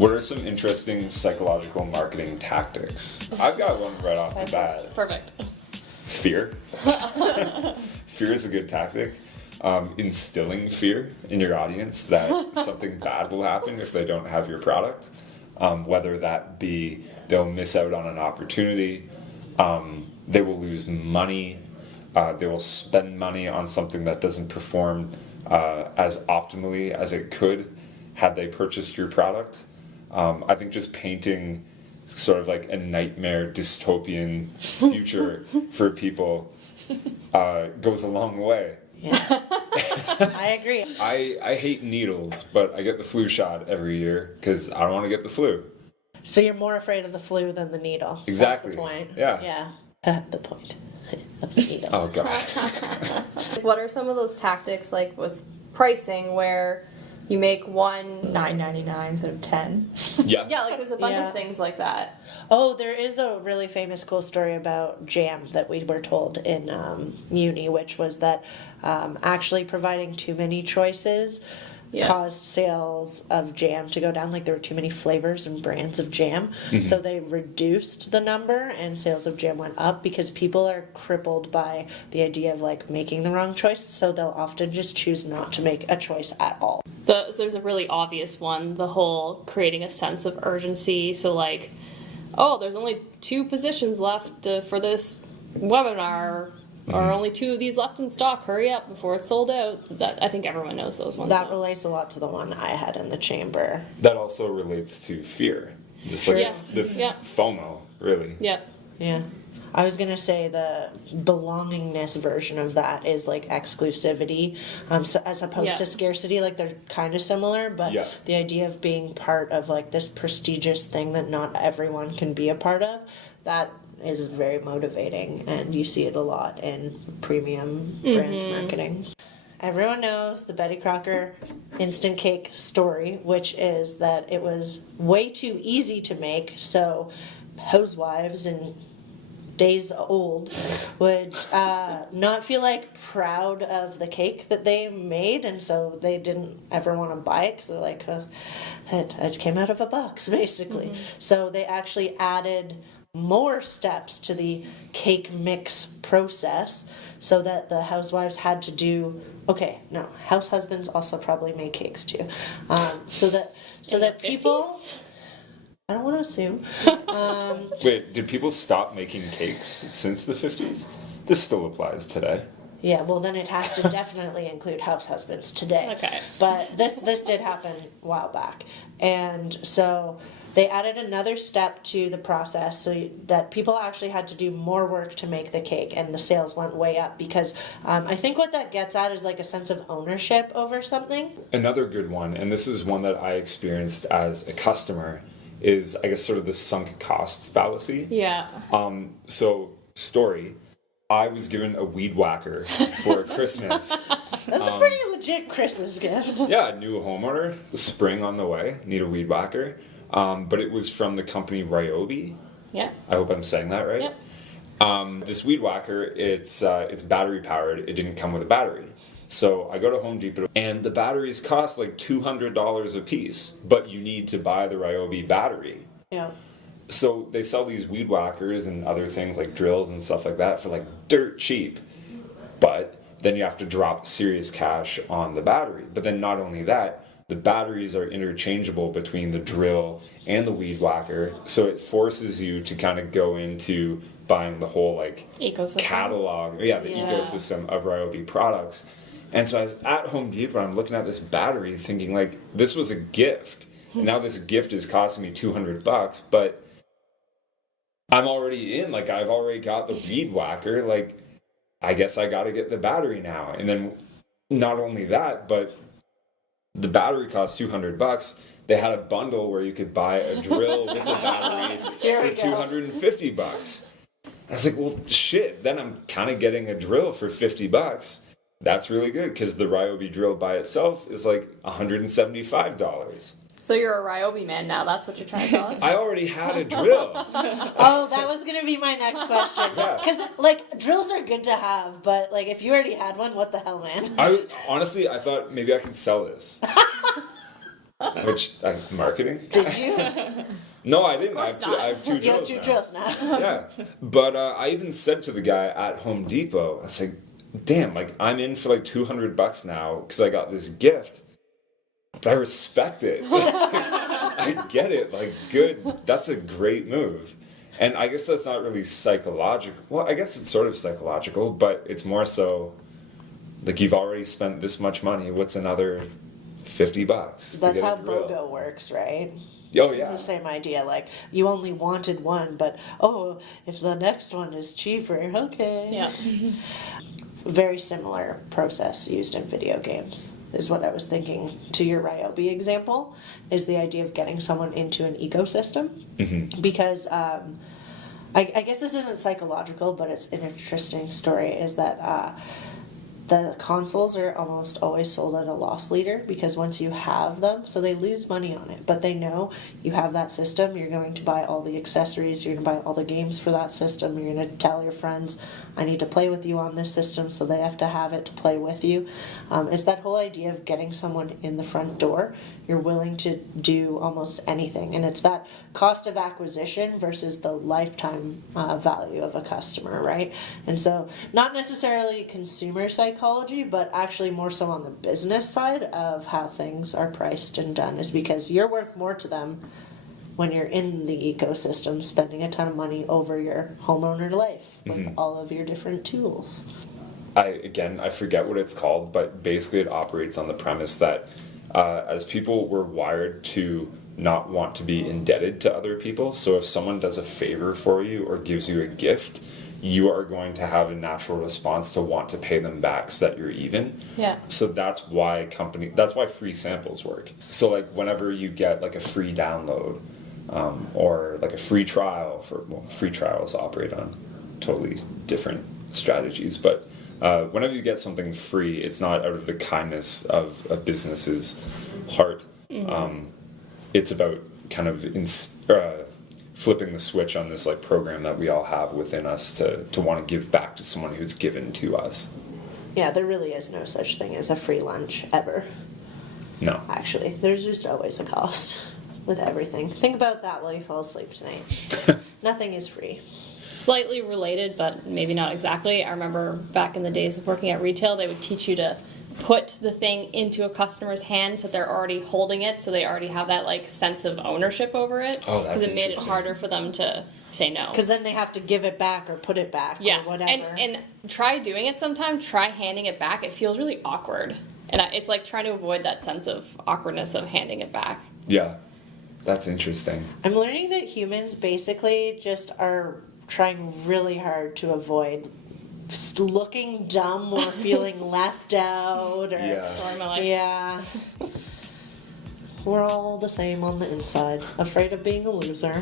What are some interesting psychological marketing tactics? I've got one right off the bat. Perfect. Fear. Fear is a good tactic. Instilling fear in your audience that something bad will happen if they don't have your product. Whether that be they'll miss out on an opportunity, they will lose money, they will spend money on something that doesn't perform as optimally as it could had they purchased your product. I think just painting sort of like a nightmare dystopian future for people goes a long way. Yeah. I agree. I hate needles, but I get the flu shot every year because I don't want to get the flu. So you're more afraid of the flu than the needle. Exactly. That's the point. Yeah. Yeah. The point of the needle. Oh, God. What are some of those tactics, like with pricing, where you make one $9.99 instead of $10? Yeah. Yeah, like there's a bunch Yeah. of things like that. Oh, there is a really famous cool story about jam that we were told in uni, which was that actually providing too many choices caused sales of jam to go down. Like there were too many flavors and brands of jam. So they reduced the number and sales of jam went up because people are crippled by the idea of like making the wrong choice. So they'll often just choose not to make a choice at all. There's a really obvious one, the whole creating a sense of urgency. So like, oh, there's only 2 positions left for this webinar, or only 2 of these left in stock. Hurry up before it's sold out. That I think everyone knows those ones. That now. relates a lot to the one I had in the chamber. That also relates to fear. Just like Yes. the Yeah. FOMO, really. Yeah. Yeah. I was going to say the belongingness version of that is like exclusivity, so as opposed to scarcity. Like they're kind of similar, but the idea of being part of like this prestigious thing that not everyone can be a part of, that is very motivating, and you see it a lot in premium brand marketing. Everyone knows the Betty Crocker instant cake story, which is that it was way too easy to make, so housewives and days old would not feel like proud of the cake that they made, and so they didn't ever want to buy it because they're like, it came out of a box basically. So they actually added more steps to the cake mix process so that the housewives had to do house husbands also probably make cakes too, so that people, I don't want to assume. Wait, did people stop making cakes since the 50s? This still applies today. Yeah, well then it has to definitely include house husbands today. Okay. But this did happen a while back. And so they added another step to the process so that people actually had to do more work to make the cake, and the sales went way up because I think what that gets at is like a sense of ownership over something. Another good one, and this is one that I experienced as a customer, is I guess sort of the sunk cost fallacy. Yeah. So, story, I was given a weed whacker for Christmas. That's a pretty legit Christmas gift. Yeah, new homeowner, spring on the way, need a weed whacker. But it was from the company Ryobi. Yeah. I hope I'm saying that right. Yep. This weed whacker, it's battery powered. It didn't come with a battery. So I go to Home Depot, and the batteries cost like $200 a piece, but you need to buy the Ryobi battery. Yeah. So they sell these weed whackers and other things like drills and stuff like that for like dirt cheap. But then you have to drop serious cash on the battery. But then not only that, the batteries are interchangeable between the drill and the weed whacker. So it forces you to kind of go into buying the whole like Ecosystem. catalog, the ecosystem of Ryobi products. And so I was at Home Depot, I'm looking at this battery thinking like, this was a gift. And now this gift is costing me $200, but I'm already in, like I've already got the weed whacker, like I guess I got to get the battery now. And then not only that, but the battery cost $200. They had a bundle where you could buy a drill with a battery for $250. I was like, well, shit. Then I'm kind of getting a drill for $50. That's really good because the Ryobi drill by itself is like $175. So you're a Ryobi man now, that's what you're trying to tell us? I already had a drill. Oh, that was going to be my next question. Because, like, drills are good to have, but, like, if you already had one, what the hell, man? Honestly, I thought maybe I can sell this. Which, marketing? Did you? No, I didn't. course I have two You have drills 2 now. drills now. Yeah. But I even said to the guy at Home Depot, I was like, damn, like I'm in for like $200 now because I got this gift. But I respect it. I get it. Like, good. That's a great move. And I guess that's not really psychological. Well, I guess it's sort of psychological, but it's more so like you've already spent this much money. What's another $50? That's how BOGO works, right? Oh, It's yeah. the same idea. Like, you only wanted one, but, oh, if the next one is cheaper, okay. Yeah. Very similar process used in video games is what I was thinking to your Ryobi example, is the idea of getting someone into an ecosystem. Mm-hmm. Because I guess this isn't psychological, but it's an interesting story, is that the consoles are almost always sold at a loss leader because once you have them, so they lose money on it, but they know you have that system, you're going to buy all the accessories, you're going to buy all the games for that system, you're going to tell your friends, I need to play with you on this system, so they have to have it to play with you. It's that whole idea of getting someone in the front door. You're willing to do almost anything, and it's that cost of acquisition versus the lifetime value of a customer, right? And so not necessarily consumer psychology, but actually more so on the business side of how things are priced and done, is because you're worth more to them when you're in the ecosystem, spending a ton of money over your homeowner life with all of your different tools. I forget what it's called, but basically it operates on the premise that as people, we're wired to not want to be indebted to other people. So if someone does a favor for you or gives you a gift, you are going to have a natural response to want to pay them back so that you're even. Yeah. So that's why free samples work. So like whenever you get like a free download or like a free trial free trials operate on totally different strategies, but whenever you get something free, it's not out of the kindness of a business's heart. It's about kind of flipping the switch on this like program that we all have within us to want to give back to someone who's given to us. Yeah, there really is no such thing as a free lunch ever. No. Actually, there's just always a cost with everything. Think about that while you fall asleep tonight. Nothing is free. Slightly related, but maybe not exactly. I remember back in the days of working at retail, they would teach you to put the thing into a customer's hand so they're already holding it, so they already have that like sense of ownership over it. Oh, that's because it made it interesting. harder for them to say no. Because then they have to give it back or put it back Yeah, or whatever. and try doing it sometime. Try handing it back. It feels really awkward, and it's like trying to avoid that sense of awkwardness of handing it back. Yeah. That's interesting. I'm learning that humans basically just are trying really hard to avoid looking dumb or feeling left out. Or, Yeah. Story of my life. Yeah. We're all the same on the inside, afraid of being a loser.